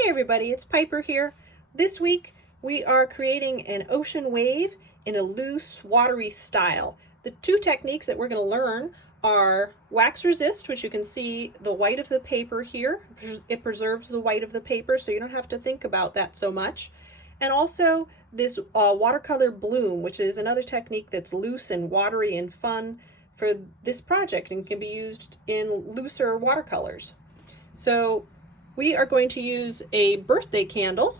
Hey everybody, it's Piper here. This week we are creating an ocean wave in a loose, watery style. The two techniques that we're going to learn are wax resist, which you can see the white of the paper here. It preserves the white of the paper so you don't have to think about that so much. And also this watercolor bloom, which is another technique that's loose and watery and fun for this project and can be used in looser watercolors. So we are going to use a birthday candle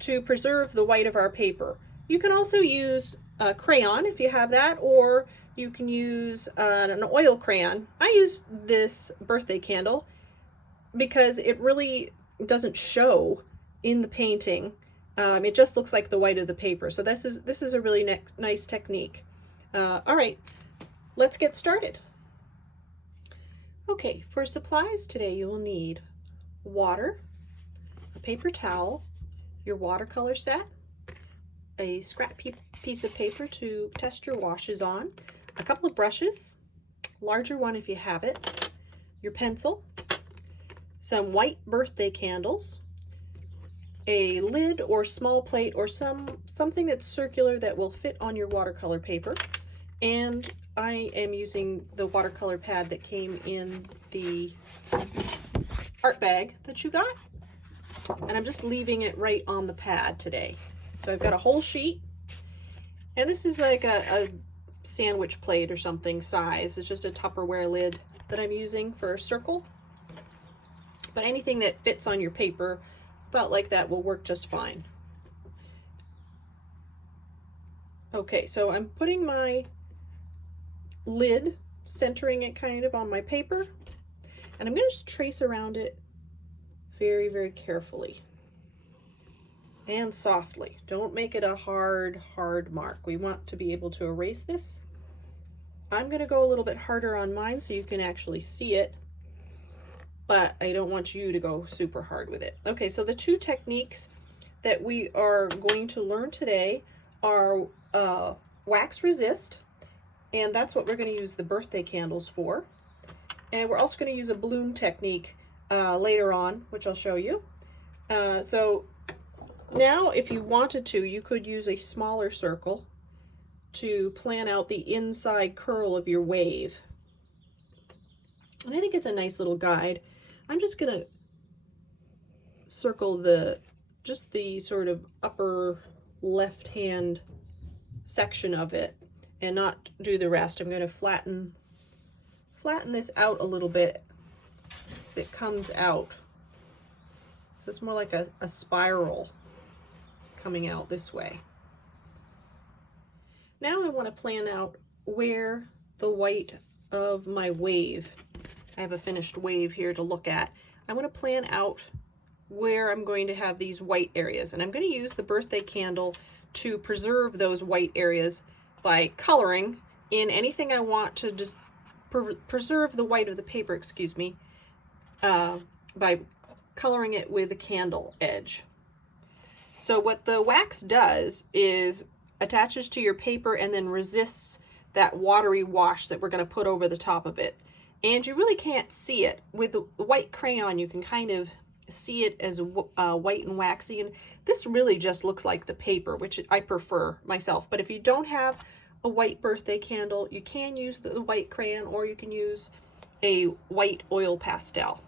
to preserve the white of our paper. You can also use a crayon if you have that, or you can use an oil crayon. I use this birthday candle because it really doesn't show in the painting. It just looks like the white of the paper. So this is a really nice technique. All right, let's get started. Okay, for supplies today you will need water, a paper towel, your watercolor set, a scrap piece of paper to test your washes on, a couple of brushes, larger one if you have it, your pencil, some white birthday candles, a lid or small plate or something that's circular that will fit on your watercolor paper, and I am using the watercolor pad that came in the art bag that you got, and I'm just leaving it right on the pad today. So I've got a whole sheet, and this is like a sandwich plate or something size. It's just a Tupperware lid that I'm using for a circle, but anything that fits on your paper about like that will work just fine. Okay, so I'm putting my lid, centering it kind of on my paper, and I'm going to just trace around it very, very carefully and softly. Don't make it a hard mark. We want to be able to erase this. I'm going to go a little bit harder on mine so you can actually see it, but I don't want you to go super hard with it. Okay, so the two techniques that we are going to learn today are wax resist, and that's what we're going to use the birthday candles for. And we're also going to use a bloom technique later on, which I'll show you. So now if you wanted to, you could use a smaller circle to plan out the inside curl of your wave. And I think it's a nice little guide. I'm just going to circle just the sort of upper left hand section of it and not do the rest. I'm going to flatten this out a little bit as it comes out. So it's more like a spiral coming out this way. Now I want to plan out where the white of my wave, I have a finished wave here to look at. I want to plan out where I'm going to have these white areas, and I'm going to use the birthday candle to preserve those white areas by coloring in anything I want to just preserve the white of the paper, excuse me, by coloring it with a candle edge. So what the wax does is attaches to your paper and then resists that watery wash that we're going to put over the top of it. And you really can't see it. With the white crayon, you can kind of see it as white and waxy, and this really just looks like the paper, which I prefer myself. But if you don't have a white birthday candle, you can use the white crayon, or you can use a white oil pastel.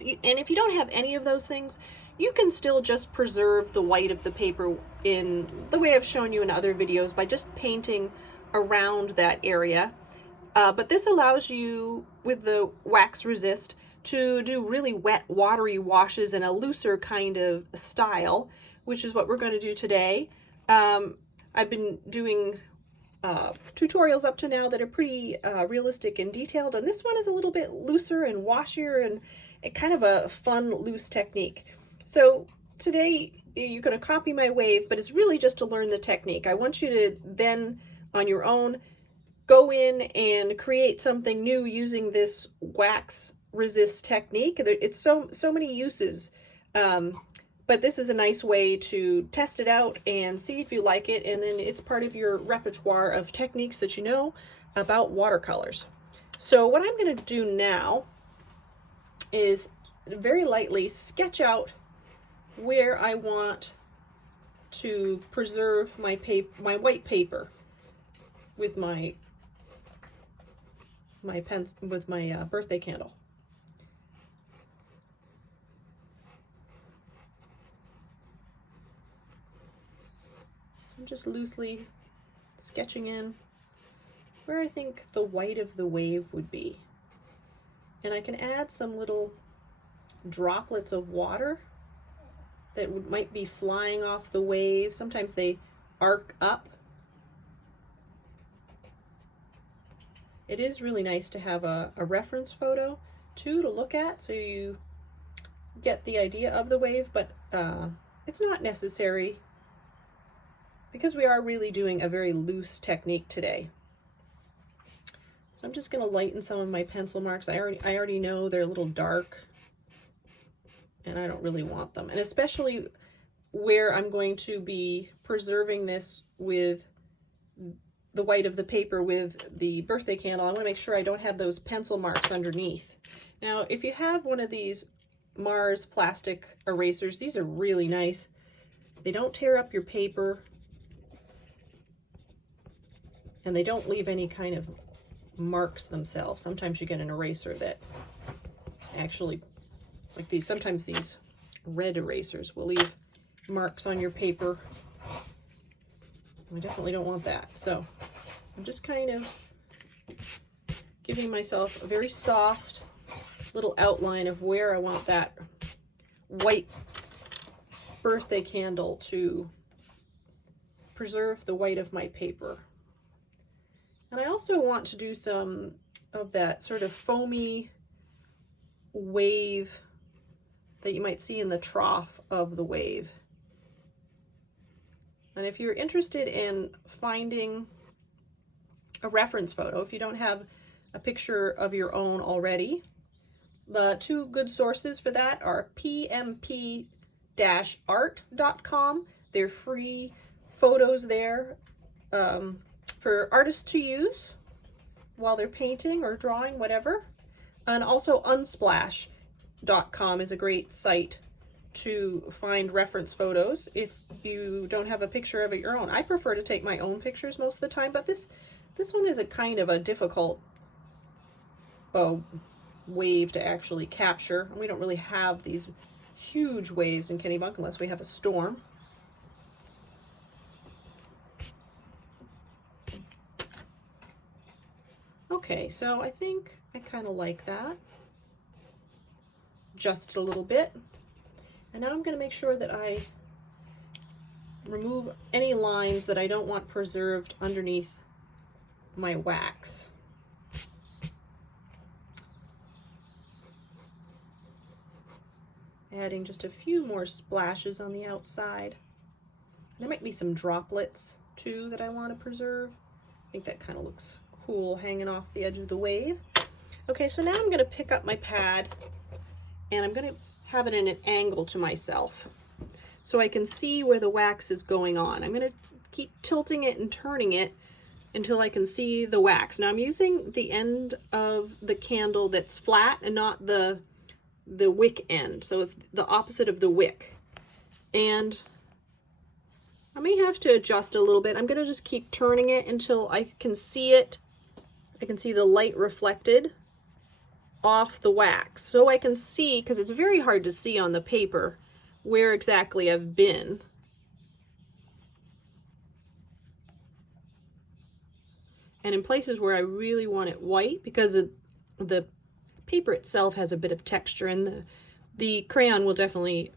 And if you don't have any of those things, you can still just preserve the white of the paper in the way I've shown you in other videos by just painting around that area. But this allows you, with the wax resist, to do really wet, watery washes in a looser kind of style, which is what we're going to do today. I've been doing tutorials up to now that are pretty realistic and detailed, and this one is a little bit looser and washier and kind of a fun, loose technique. So today you're going to copy my wave, but it's really just to learn the technique. I want you to then, on your own, go in and create something new using this wax resist technique. It's so many uses, but this is a nice way to test it out and see if you like it, and then it's part of your repertoire of techniques that you know about watercolors. So what I'm going to do now is very lightly sketch out where I want to preserve my white paper with my birthday candle. So I'm just loosely sketching in where I think the white of the wave would be. And I can add some little droplets of water that might be flying off the wave. Sometimes they arc up. It is really nice to have a reference photo too to look at so you get the idea of the wave, but it's not necessary because we are really doing a very loose technique today. So I'm just going to lighten some of my pencil marks. I already know they're a little dark and I don't really want them. And especially where I'm going to be preserving this with the white of the paper with the birthday candle, I want to make sure I don't have those pencil marks underneath. Now, if you have one of these Mars plastic erasers, these are really nice. They don't tear up your paper and they don't leave any kind of marks themselves. Sometimes you get an eraser that actually, like these, sometimes these red erasers will leave marks on your paper. We definitely don't want that. So I'm just kind of giving myself a very soft little outline of where I want that white birthday candle to preserve the white of my paper. And I also want to do some of that sort of foamy wave that you might see in the trough of the wave. And if you're interested in finding a reference photo, if you don't have a picture of your own already, the two good sources for that are pmp-art.com. They're free photos there for artists to use while they're painting or drawing, whatever. And also unsplash.com is a great site to find reference photos if you don't have a picture of it your own. I prefer to take my own pictures most of the time, but this one is a kind of a difficult wave to actually capture. And we don't really have these huge waves in Kennebunk unless we have a storm. Okay, so I think I kind of like that. Just a little bit. And now I'm going to make sure that I remove any lines that I don't want preserved underneath my wax. Adding just a few more splashes on the outside. There might be some droplets too that I want to preserve. I think that kind of looks cool hanging off the edge of the wave. Okay, so now I'm going to pick up my pad and I'm going to have it in an angle to myself so I can see where the wax is going on. I'm going to keep tilting it and turning it until I can see the wax. Now I'm using the end of the candle that's flat and not the wick end, so it's the opposite of the wick. And I may have to adjust a little bit. I'm going to just keep turning it until I can see it. I can see the light reflected off the wax, so I can see, because it's very hard to see on the paper where exactly I've been. And in places where I really want it white, because the paper itself has a bit of texture, and the crayon will definitely,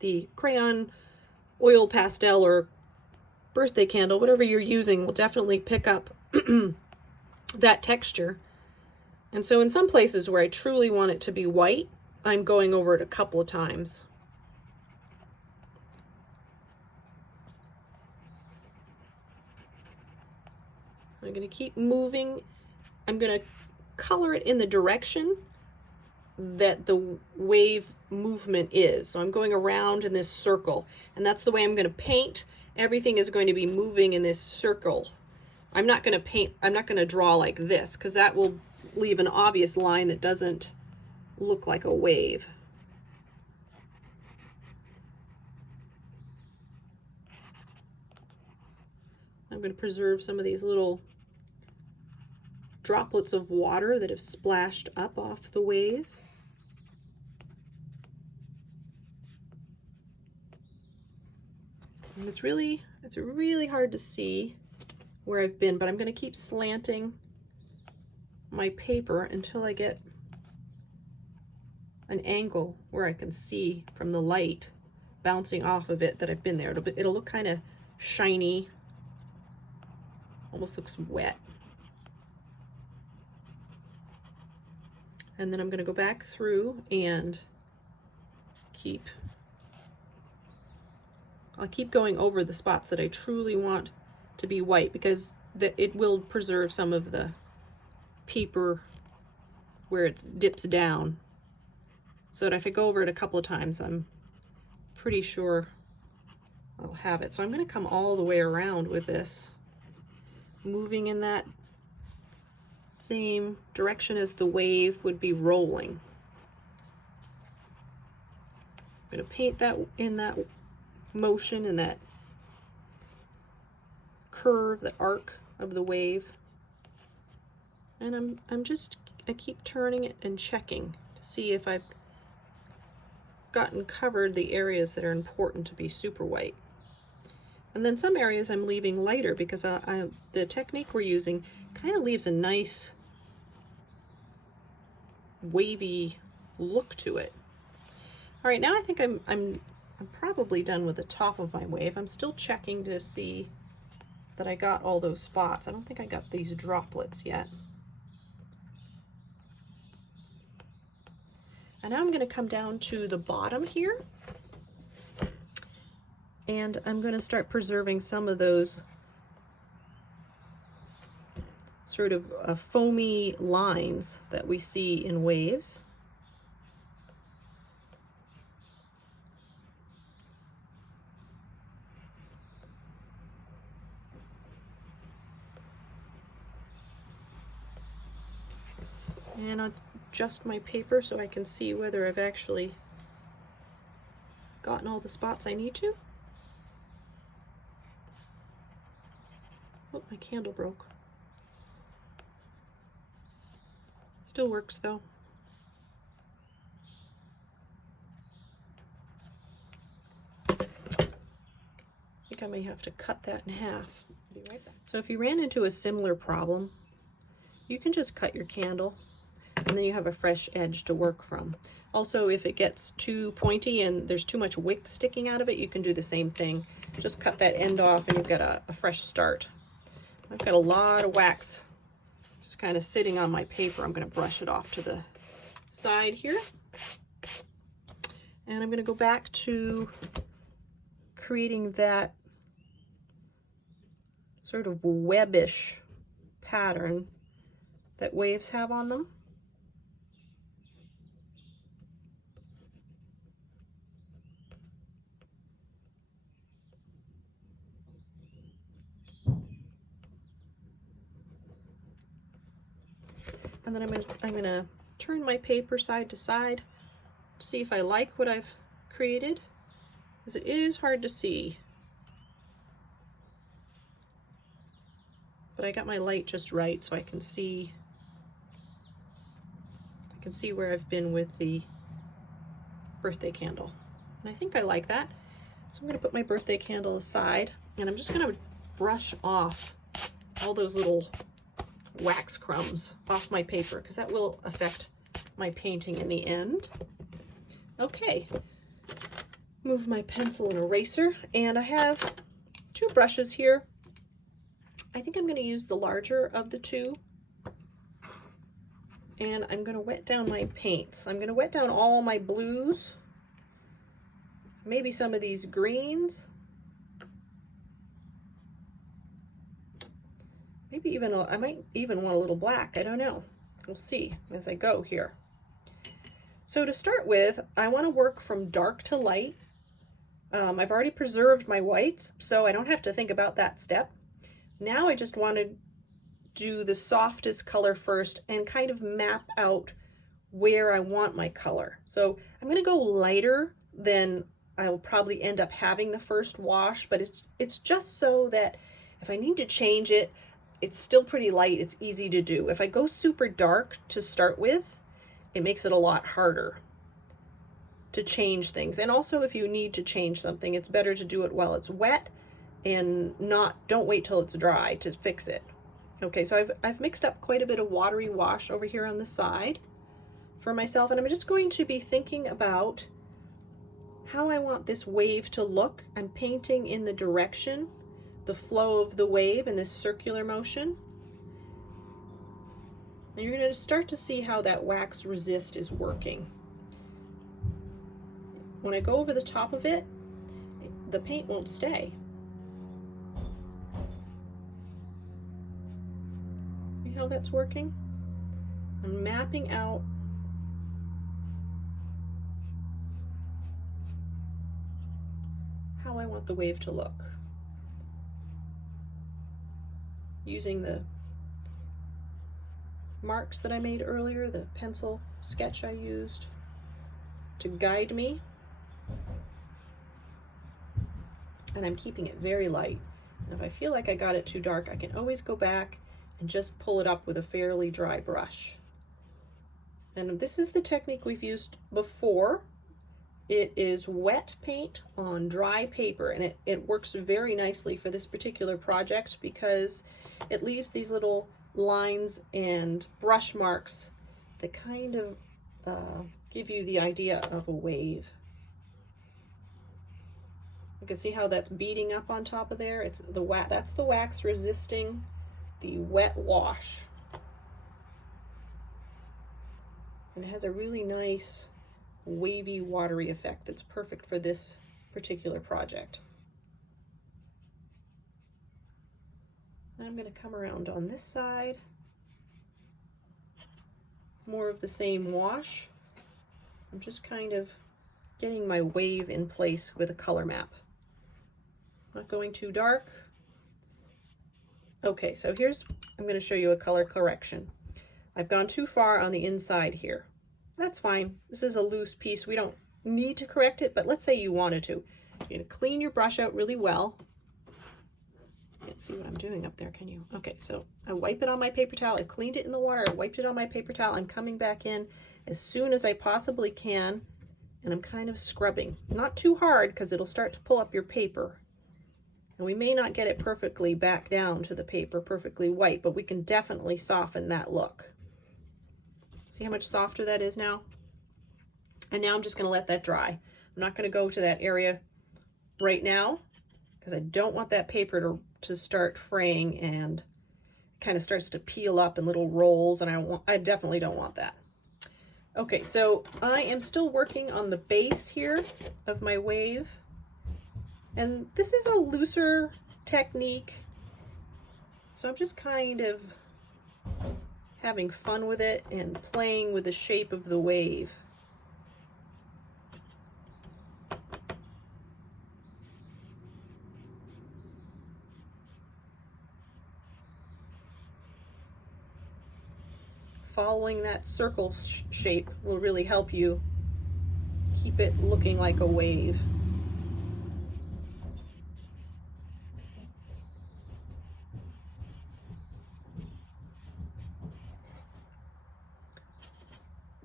the crayon, oil pastel, or birthday candle, whatever you're using, will definitely pick up that texture. And so in some places where I truly want it to be white, I'm going over it a couple of times. I'm going to keep moving. I'm going to color it in the direction that the wave movement is. So I'm going around in this circle, and that's the way I'm going to paint. Everything is going to be moving in this circle. I'm not going to draw like this, because that will leave an obvious line that doesn't look like a wave. I'm going to preserve some of these little droplets of water that have splashed up off the wave. And it's really hard to see where I've been, but I'm going to keep slanting my paper until I get an angle where I can see from the light bouncing off of it that I've been there. It'll look kind of shiny, almost looks wet. And then I'm going to go back through and I'll keep going over the spots that I truly want to be white, because it will preserve some of the paper where it dips down, so that if I go over it a couple of times, I'm pretty sure I'll have it. So I'm going to come all the way around with this, moving in that same direction as the wave would be rolling. I'm going to paint that in that motion and that curve, the arc of the wave. And I keep turning it and checking to see if I've gotten covered the areas that are important to be super white. And then some areas I'm leaving lighter, because the technique we're using kind of leaves a nice wavy look to it. All right, now I think I'm probably done with the top of my wave. I'm still checking to see that I got all those spots. I don't think I got these droplets yet. And now I'm going to come down to the bottom here, and I'm going to start preserving some of those sort of foamy lines that we see in waves. And I'll adjust my paper so I can see whether I've actually gotten all the spots I need to. Oh, my candle broke. Still works though. I think I may have to cut that in half. I'll be right back. So if you ran into a similar problem, you can just cut your candle, and then you have a fresh edge to work from. Also, if it gets too pointy and there's too much wick sticking out of it, you can do the same thing. Just cut that end off and you've got a fresh start. I've got a lot of wax just kind of sitting on my paper. I'm going to brush it off to the side here. And I'm going to go back to creating that sort of webbish pattern that waves have on them. And then I'm gonna turn my paper side to side to see if I like what I've created, because it is hard to see. But I got my light just right so I can see where I've been with the birthday candle. And I think I like that. So I'm gonna put my birthday candle aside, and I'm just gonna brush off all those little wax crumbs off my paper, because that will affect my painting in the end. Okay, move my pencil and eraser, and I have two brushes here. I think I'm going to use the larger of the two, and I'm going to wet down my paints. I'm going to wet down all my blues, maybe some of these greens, maybe even I might even want a little black. I don't know. We'll see as I go here. So to start with, I want to work from dark to light. I've already preserved my whites, so I don't have to think about that step. Now I just want to do the softest color first and kind of map out where I want my color. So I'm going to go lighter than I'll probably end up having the first wash, but it's just so that If I need to change it, it's still pretty light, it's easy to do. If I go super dark to start with, it makes it a lot harder to change things. And also if you need to change something, it's better to do it while it's wet and don't wait till it's dry to fix it. Okay, so I've mixed up quite a bit of watery wash over here on the side for myself, and I'm just going to be thinking about how I want this wave to look. I'm painting in the direction, the flow of the wave in this circular motion. And you're going to start to see how that wax resist is working. When I go over the top of it, the paint won't stay. See how that's working? I'm mapping out how I want the wave to look, using the marks that I made earlier, the pencil sketch I used to guide me. And I'm keeping it very light. And if I feel like I got it too dark, I can always go back and just pull it up with a fairly dry brush. And this is the technique we've used before. It is wet paint on dry paper, and it works very nicely for this particular project because it leaves these little lines and brush marks that kind of give you the idea of a wave. You can see how that's beading up on top of there. It's the wax, that's the wax resisting the wet wash. And it has a really nice wavy, watery effect that's perfect for this particular project. I'm going to come around on this side. More of the same wash. I'm just kind of getting my wave in place with a color map. Not going too dark. Okay, so I'm going to show you a color correction. I've gone too far on the inside here. That's fine. This is a loose piece. We don't need to correct it, but let's say you wanted to. You're going to clean your brush out really well. Can't see what I'm doing up there, can you? Okay, so I wipe it on my paper towel. I cleaned it in the water. I wiped it on my paper towel. I'm coming back in as soon as I possibly can, and I'm kind of scrubbing. Not too hard because it'll start to pull up your paper. And we may not get it perfectly back down to the paper, perfectly white, but we can definitely soften that look. See how much softer that is now? And now I'm just going to let that dry. I'm not going to go to that area right now because I don't want that paper to start fraying and kind of starts to peel up in little rolls, and I definitely don't want that. Okay, so I am still working on the base here of my wave. And this is a looser technique, so I'm just kind of having fun with it and playing with the shape of the wave. Following that circle shape will really help you keep it looking like a wave.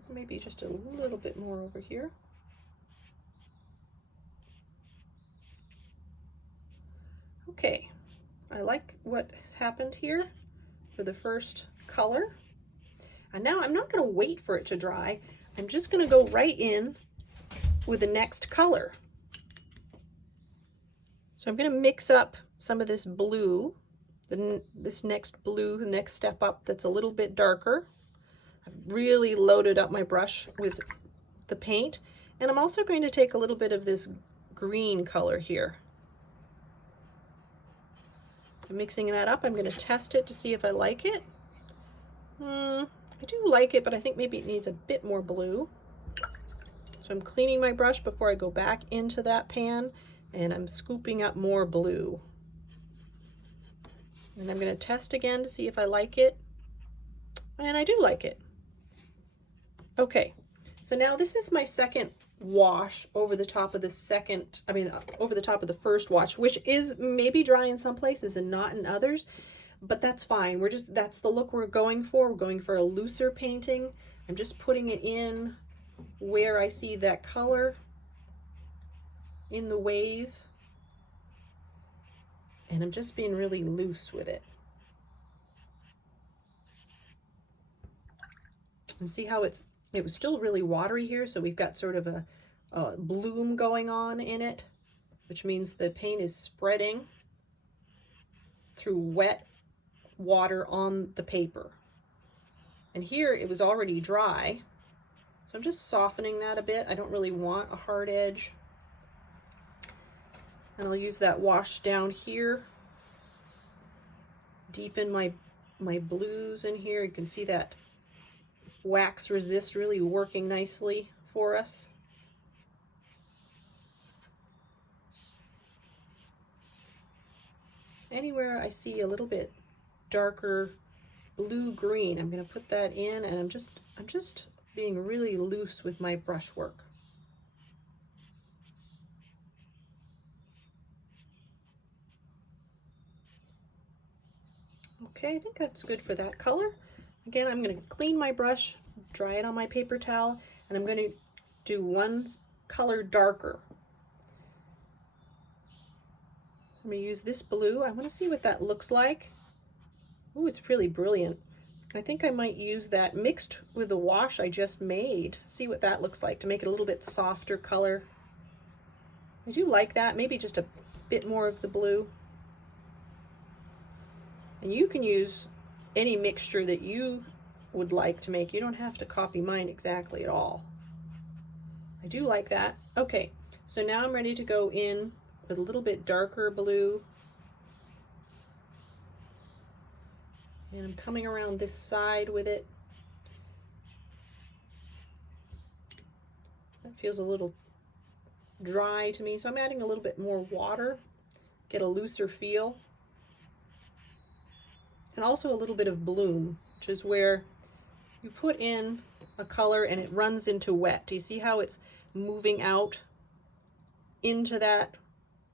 Maybe just a little bit more over here. Okay, I like what has happened here for the first color. And now I'm not going to wait for it to dry. I'm just going to go right in with the next color. So I'm going to mix up some of this blue, this next blue, the next step up that's a little bit darker. I've really loaded up my brush with the paint, and I'm also going to take a little bit of this green color here. I'm mixing that up. I'm going to test it to see if I like it. I do like it, but I think maybe it needs a bit more blue. So I'm cleaning my brush before I go back into that pan, and I'm scooping up more blue. And I'm going to test again to see if I like it. And I do like it. Okay, so now this is my second wash over the top of the over the top of the first wash, which is maybe dry in some places and not in others, but that's fine. That's the look we're going for. We're going for a looser painting. I'm just putting it in where I see that color in the wave, and I'm just being really loose with it. And see how it was still really watery here, so we've got sort of a bloom going on in it, which means the paint is spreading through wet water on the paper. And here it was already dry, so I'm just softening that a bit. I don't really want a hard edge. And I'll use that wash down here, deepen my blues in here. You can see that wax resist really working nicely for us. Anywhere I see a little bit darker blue-green, I'm going to put that in, and I'm just being really loose with my brushwork. Okay, I think that's good for that color. Again, I'm going to clean my brush, dry it on my paper towel, and I'm going to do one color darker. I'm going to use this blue. I want to see what that looks like. Oh, it's really brilliant. I think I might use that mixed with the wash I just made. See what that looks like to make it a little bit softer color. I do like that. Maybe just a bit more of the blue. And you can use any mixture that you would like to make. You don't have to copy mine exactly at all. I do like that. Okay, so now I'm ready to go in with a little bit darker blue. And I'm coming around this side with it. That feels a little dry to me, so I'm adding a little bit more water, get a looser feel. And also a little bit of bloom, which is where you put in a color and it runs into wet. Do you see how it's moving out into that?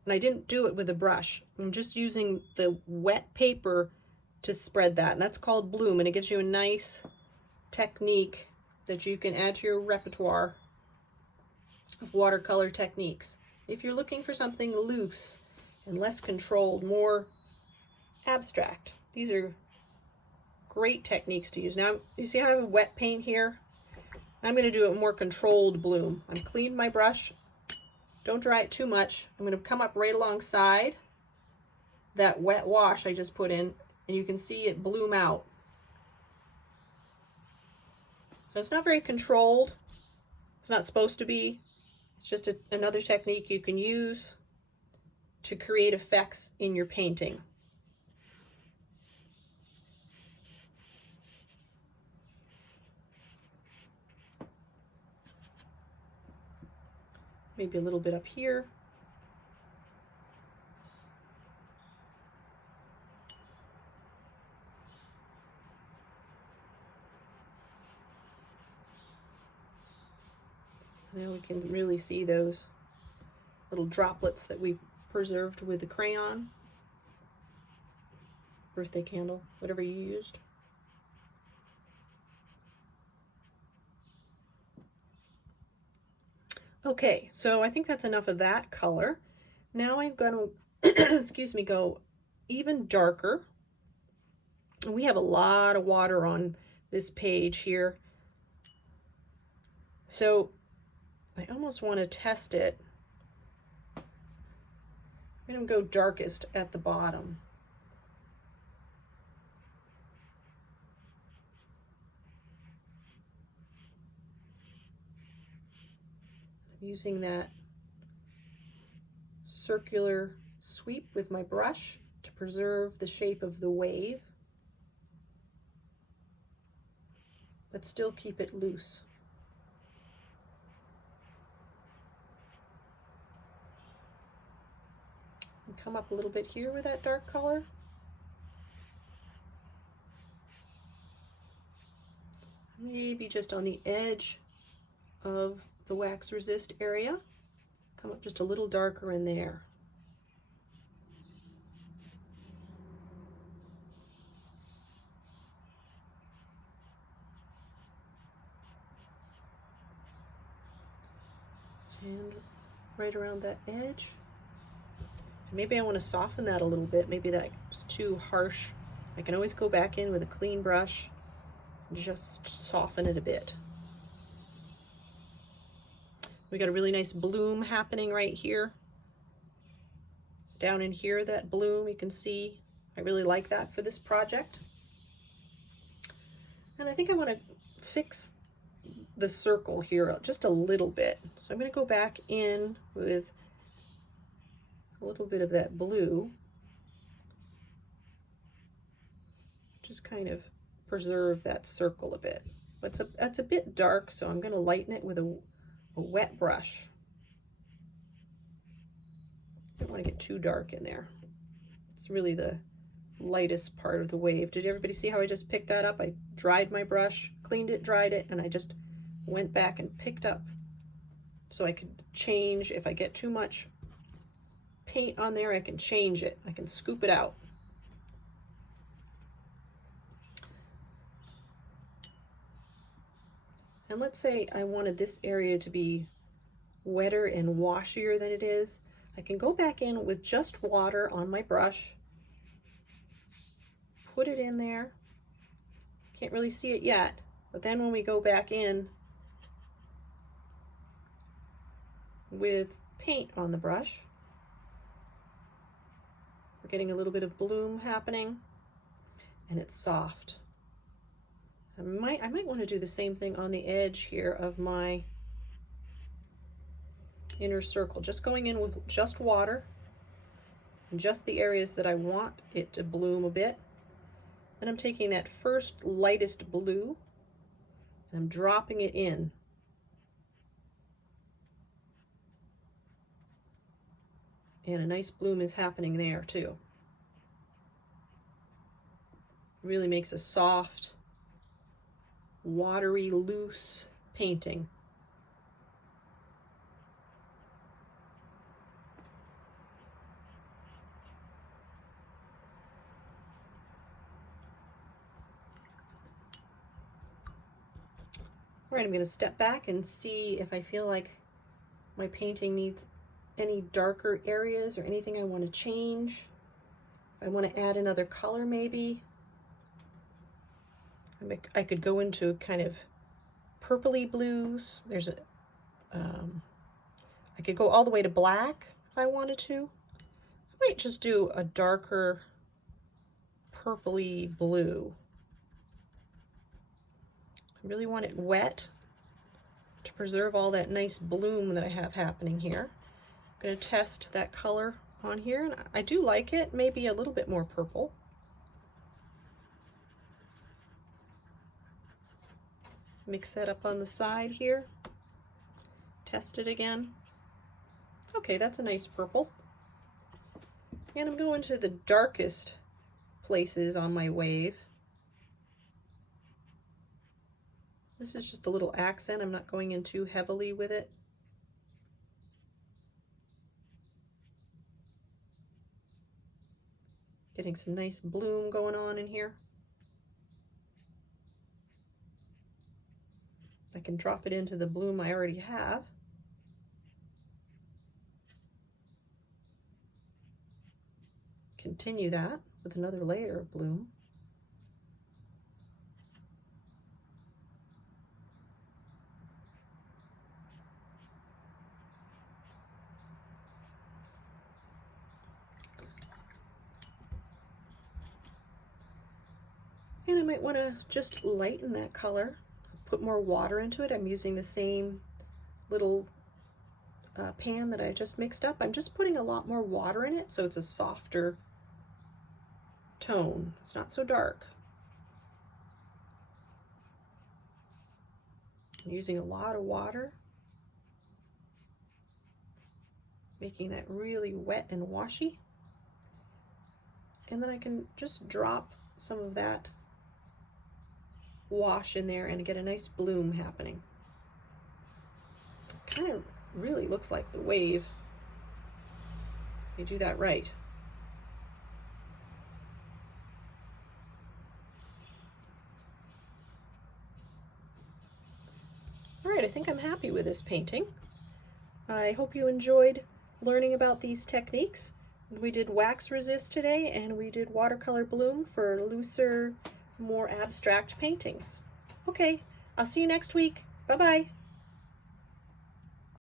And I didn't do it with a brush. I'm just using the wet paper to spread that, and that's called bloom, and it gives you a nice technique that you can add to your repertoire of watercolor techniques. If you're looking for something loose and less controlled, more abstract, these are great techniques to use. Now, you see how I have wet paint here? I'm going to do a more controlled bloom. I've cleaned my brush. Don't dry it too much. I'm going to come up right alongside that wet wash I just put in, and you can see it bloom out. So it's not very controlled. It's not supposed to be. It's just another technique you can use to create effects in your painting. Maybe a little bit up here. Now we can really see those little droplets that we preserved with the crayon, birthday candle, whatever you used. Okay, so I think that's enough of that color. Now I'm going to, excuse me, go even darker. We have a lot of water on this page here, so I almost want to test it. I'm going to go darkest at the bottom. Using that circular sweep with my brush to preserve the shape of the wave, but still keep it loose. And come up a little bit here with that dark color. Maybe just on the edge of the wax resist area. Come up just a little darker in there. And right around that edge. Maybe I want to soften that a little bit. Maybe that was too harsh. I can always go back in with a clean brush and just soften it a bit. We got a really nice bloom happening right here. Down in here, that bloom, you can see, I really like that for this project. And I think I want to fix the circle here just a little bit. So I'm going to go back in with a little bit of that blue. Just kind of preserve that circle a bit. But that's a bit dark, so I'm going to lighten it with a wet brush. Don't want to get too dark in there. It's really the lightest part of the wave. Did everybody see how I just picked that up? I dried my brush, cleaned it, dried it, and I just went back and picked up so I could change. If I get too much paint on there, I can change it. I can scoop it out. And let's say I wanted this area to be wetter and washier than it is. I can go back in with just water on my brush, put it in there. Can't really see it yet, but then when we go back in with paint on the brush, we're getting a little bit of bloom happening, and it's soft. I might want to do the same thing on the edge here of my inner circle, just going in with just water and just the areas that I want it to bloom a bit. Then I'm taking that first lightest blue and I'm dropping it in. And a nice bloom is happening there too. Really makes a soft, watery, loose painting. All right, I'm going to step back and see if I feel like my painting needs any darker areas or anything I want to change. If I want to add another color maybe. I could go into kind of purpley blues. There's a, I could go all the way to black if I wanted to. I might just do a darker purpley blue. I really want it wet to preserve all that nice bloom that I have happening here. I'm going to test that color on here, and I do like it, maybe a little bit more purple. Mix that up on the side here. Test it again. Okay, that's a nice purple. And I'm going to the darkest places on my wave. This is just a little accent. I'm not going in too heavily with it. Getting some nice bloom going on in here. I can drop it into the bloom I already have. Continue that with another layer of bloom. And I might want to just lighten that color, put more water into it. I'm using the same little pan that I just mixed up. I'm just putting a lot more water in it so it's a softer tone. It's not so dark. I'm using a lot of water, making that really wet and washy. And then I can just drop some of that wash in there and get a nice bloom happening. kind of really looks like the wave. You do that right. All right, I think I'm happy with this painting. I hope you enjoyed learning about these techniques. We did wax resist today, and we did watercolor bloom for looser, more abstract paintings. Okay, I'll see you next week. Bye-bye.